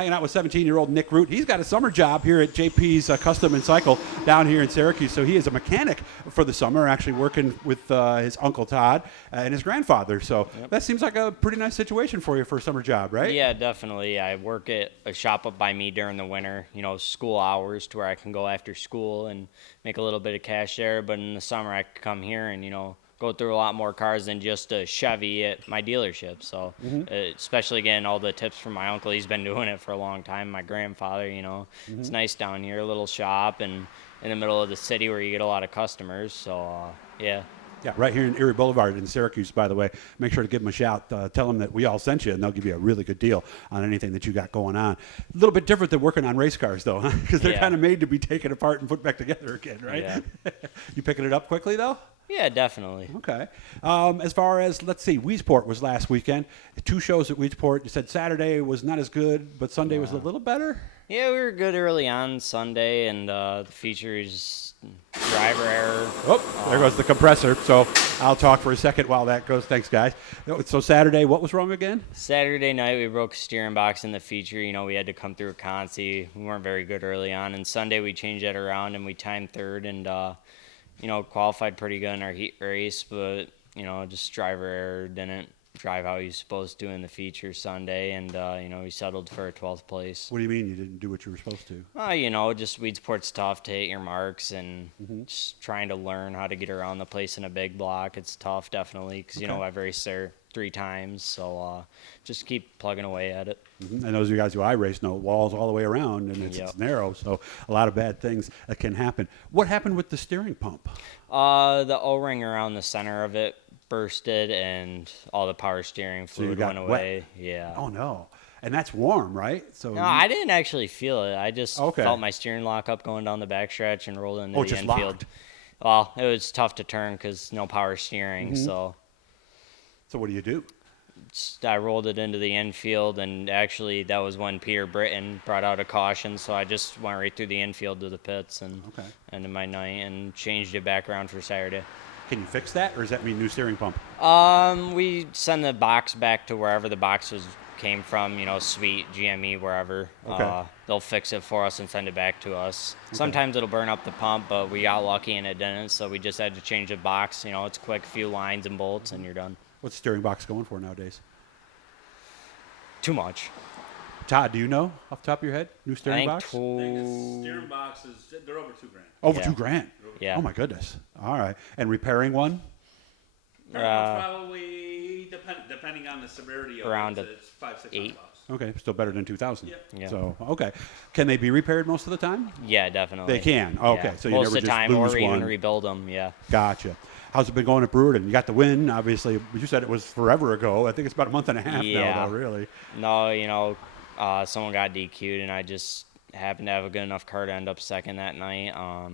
hanging out with 17-year-old Nick Root. He's got a summer job here at JP's Custom and Cycle down here in Syracuse. So he is a mechanic for the summer, actually working with his Uncle Todd and his grandfather. So that seems like a pretty nice situation for you for a summer job, right? Yeah, definitely. I work at a shop up by me during the winter, school hours to where I can go after school and make a little bit of cash there. But in the summer, I can come here and, go through a lot more cars than just a Chevy at my dealership. So especially getting all the tips from my uncle. He's been doing it for a long time. My grandfather, it's nice down here, a little shop and in the middle of the city where you get a lot of customers. So, yeah. Yeah, right here in Erie Boulevard in Syracuse, by the way. Make sure to give them a shout. Tell them that we all sent you, and they'll give you a really good deal on anything that you got going on. A little bit different than working on race cars, though, because they're kind of made to be taken apart and put back together again, right? Yeah. You picking it up quickly, though? Yeah, definitely. Okay. As far as, let's see, Weedsport was last weekend. 2 shows at Weedsport. You said Saturday was not as good, but Sunday was a little better? Yeah, we were good early on Sunday, and the features driver error. Oh, there goes the compressor. So I'll talk for a second while that goes. Thanks, guys. So Saturday, what was wrong again? Saturday night, we broke a steering box in the feature. We had to come through a consi. We weren't very good early on. And Sunday, we changed that around, and we timed third and, qualified pretty good in our heat race. But, just driver error, didn't drive how he was supposed to in the feature Sunday, and we settled for a 12th place. What do you mean you didn't do what you were supposed to? Just Weedsport's tough to hit your marks, and just trying to learn how to get around the place in a big block. It's tough, definitely, because I've raced there 3 times, so just keep plugging away at it. And those of you guys who I race know walls all the way around, and it's narrow, so a lot of bad things can happen. What happened with the steering pump? The O-ring around the center of it bursted, and all the power steering fluid went away. Wet. Yeah. Oh no. And that's warm, right? So no, I didn't actually feel it. I just felt my steering lock up going down the backstretch and rolled into the infield. Locked. Well, it was tough to turn because no power steering. So what do you do? I rolled it into the infield, and actually that was when Peter Brewerton brought out a caution, so I just went right through the infield to the pits and ended my night and changed it back around for Saturday. Can you fix that, or does that mean new steering pump? We send the box back to wherever the box came from, Sweet, GME, wherever. Okay. They'll fix it for us and send it back to us. Okay. Sometimes it'll burn up the pump, but we got lucky and it didn't, so we just had to change the box. It's quick, few lines and bolts, and you're done. What's the steering box going for nowadays? Too much. Todd, do you know off the top of your head? New steering box? I think steering boxes, they're over $2,000. Over $2,000? Yeah. Oh, my goodness. All right. And repairing one? Probably, depending on the severity of around it, it's $500-600. Okay, still better than $2,000. Yeah. So, okay. Can they be repaired most of the time? Yeah, definitely. They can? Okay. Yeah. So you most never of the just time, lose or one. even rebuild them, yeah. Gotcha. How's it been going at Brewerton? You got the win, obviously. You said it was forever ago. I think it's about a month and a half now, though, really. No, someone got DQ'd, and I just happened to have a good enough car to end up second that night.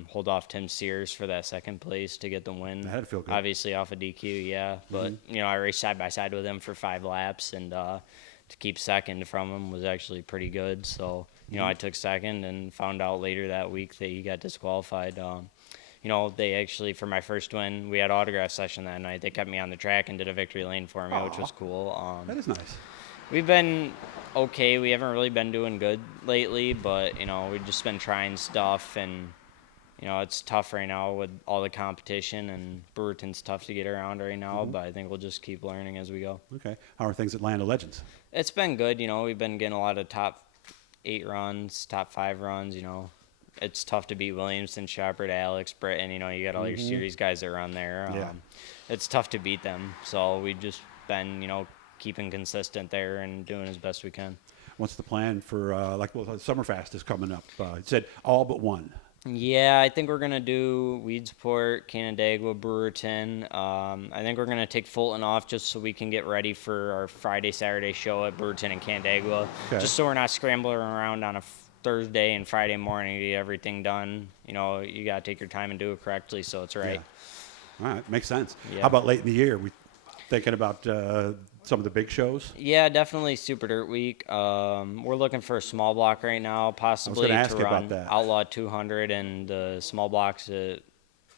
Hold off Tim Sears for that second place to get the win. That had to feel good. Obviously off a DQ, yeah. But, I raced side by side with him for 5 laps, and to keep second from him was actually pretty good. So, I took second and found out later that week that he got disqualified. They actually, for my first win, we had autograph session that night. They kept me on the track and did a victory lane for me, which was cool. That is nice. We've been okay. We haven't really been doing good lately, but, we've just been trying stuff, and, it's tough right now with all the competition, and Brewerton's tough to get around right now, but I think we'll just keep learning as we go. Okay. How are things at Land of Legends? It's been good. We've been getting a lot of top 8 runs, top 5 runs, It's tough to beat Williamson, Shepard, Alex, Britton. You got all your series guys that run there. It's tough to beat them. So we've just been, keeping consistent there and doing as best we can. What's the plan for, Summerfest is coming up. It said all but one. Yeah, I think we're going to do Weedsport, Canandaigua, Brewerton. I think we're going to take Fulton off just so we can get ready for our Friday, Saturday show at Brewerton and Canandaigua. Okay. Just so we're not scrambling around on a Thursday and Friday morning to get everything done. You got to take your time and do it correctly, so it's right. Yeah. All right, makes sense. Yeah. How about late in the year? We thinking about some of the big shows? Yeah, definitely Super Dirt Week. We're looking for a small block right now, possibly to run Outlaw 200 and the small blocks at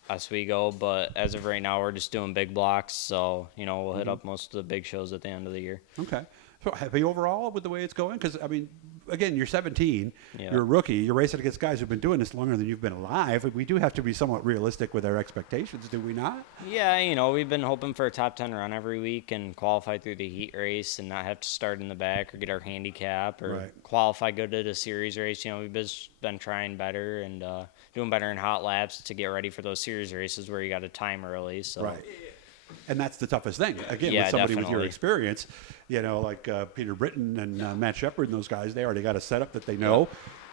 Oswego. But as of right now, we're just doing big blocks, so we'll hit up most of the big shows at the end of the year. Okay. So happy overall with the way it's going? Because again, you're 17, Yeah. you're a rookie, you're racing against guys who've been doing this longer than you've been alive. We do have to be somewhat realistic with our expectations, do we not? Yeah, we've been hoping for a top 10 run every week and qualify through the heat race and not have to start in the back or get our handicap or Right. qualify good at a series race. We've just been trying better and doing better in hot laps to get ready for those series races where you got to time early. So. Right. And that's the toughest thing. Again, Yeah, with somebody with your definitely. experience, like Peter Britton and Matt Shepard and those guys, they already got a setup that they know.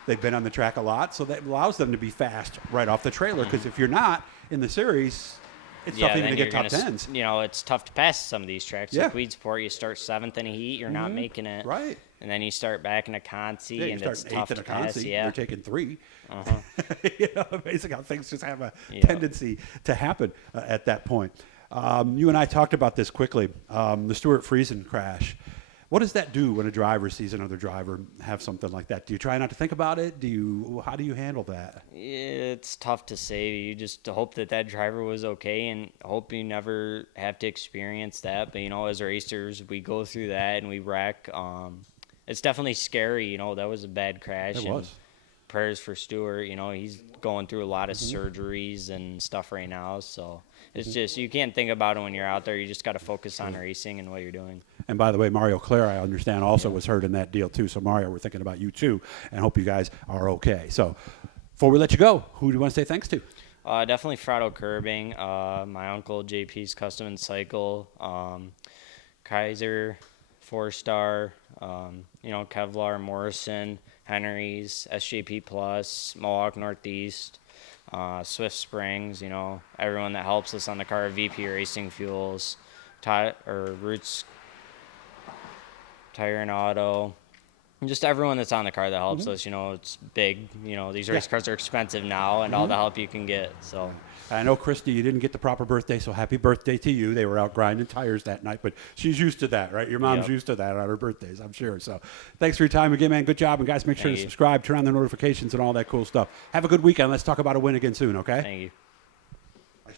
They've been on the track a lot, so that allows them to be fast right off the trailer. Because if you're not in the series, it's tough even then to get you're top gonna tens. It's tough to pass some of these tracks. Yeah. Like Weedsport, you start 7th in a heat, you're not making it. Right. And then you start back in a consi, Yeah, you and start it's in tough eighth in to a pass. consi, Yeah. you're taking 3. Basically how things just have a Yeah. tendency to happen at that point. You and I talked about this quickly, the Stuart Friesen crash. What does that do when a driver sees another driver have something like that? Do you try not to think about it? How do you handle that? It's tough to say. You just hope that driver was okay and hope you never have to experience that. But, as racers, we go through that and we wreck. It's definitely scary. That was a bad crash. It and was. Prayers for Stuart. He's going through a lot of surgeries and stuff right now. So it's just, you can't think about it when you're out there. You just got to focus on racing and what you're doing. And by the way, Mario Clare, I understand, also was hurt in that deal too. So Mario, we're thinking about you too, and hope you guys are okay. So before we let you go, who do you want to say thanks to? Definitely Frado Curbing, my uncle JP's Custom and Cycle, Kaiser, 4-Star, Kevlar, Morrison, Henry's, SJP Plus, Mohawk Northeast, Swift Springs, everyone that helps us on the car, VP Racing Fuels, Roots Tire and Auto, and just everyone that's on the car that helps us. It's big. These race cars are expensive now, and all the help you can get. So I know, Christy, you didn't get the proper birthday, so happy birthday to you. They were out grinding tires that night, but she's used to that, right? Your mom's Yep. used to that on her birthdays, I'm sure. So thanks for your time again, man. Good job. And guys, make sure Thank to you. subscribe, turn on the notifications and all that cool stuff. Have a good weekend. Let's talk about a win again soon, okay? thank you.